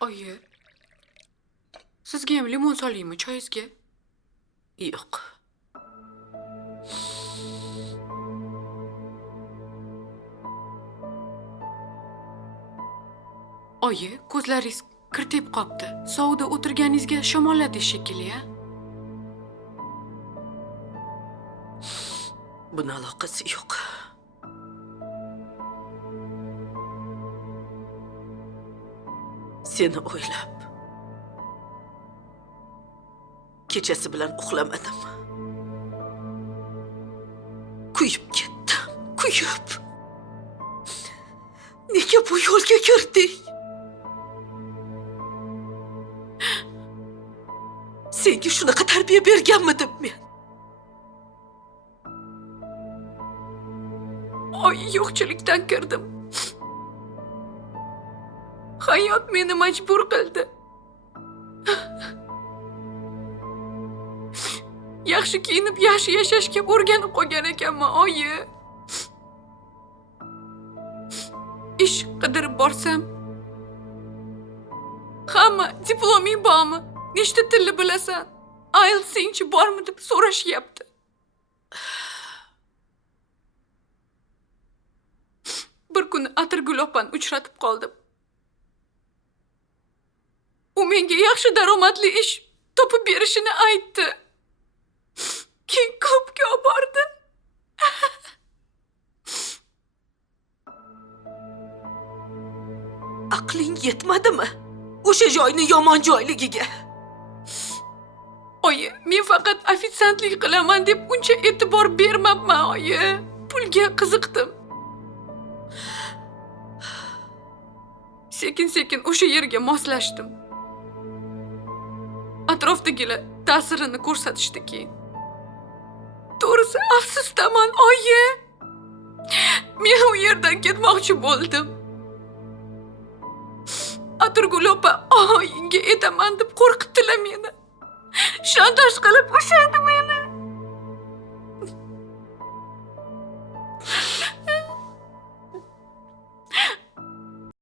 Oyi, sizga ham limon solaymi choyingizga? Yo'q. Oyi, ko'zlaringiz kirtib qopti. Sovda o'tirganingizga shamolladi shekilli, a? Buni aloqasi yo'q. Seni o'ylab kechasi bilan uxlamadim. Kuyib ketdim, kuyib. Nega bu yo'lga kirding? Senga shunaqa tarbiya berganmidim men? Oyi, yo'qchilikdan kirdim. Hayot meni majbur qildi. Yaxshi kiyinib, yaxshi yashashga o'rganib qolgan ekanman, oyi. Ish qidirib borsam, hamma diploming bormi? Nechta tilni bilasan? IELTS'ingchi bormi deb so'rashyapti. Bir kuni Atirgul opani uchratib qoldim. U menga yaxshi daromadli ish topib berishini aytdi. Keyin klubga olib bordi. Aqling yetmadimi? O'sha joyni yomon joyligiga. Oyi, men faqat ofitsiantlik qilaman deb uncha e'tibor bermabman, oyi. Pulga qiziqdim. Sekin-sekin o'sha yerga moslashdim. Atrofdagilar ta'sirini ko'rsatishdi keyin. To'g'risi, afsusdaman, oyi. Men u yerdan ketmoqchi bo'ldim. Atirgul opa oyingga etaman deb qo'rqitdilar meni. Shantaj qilib ushlaydi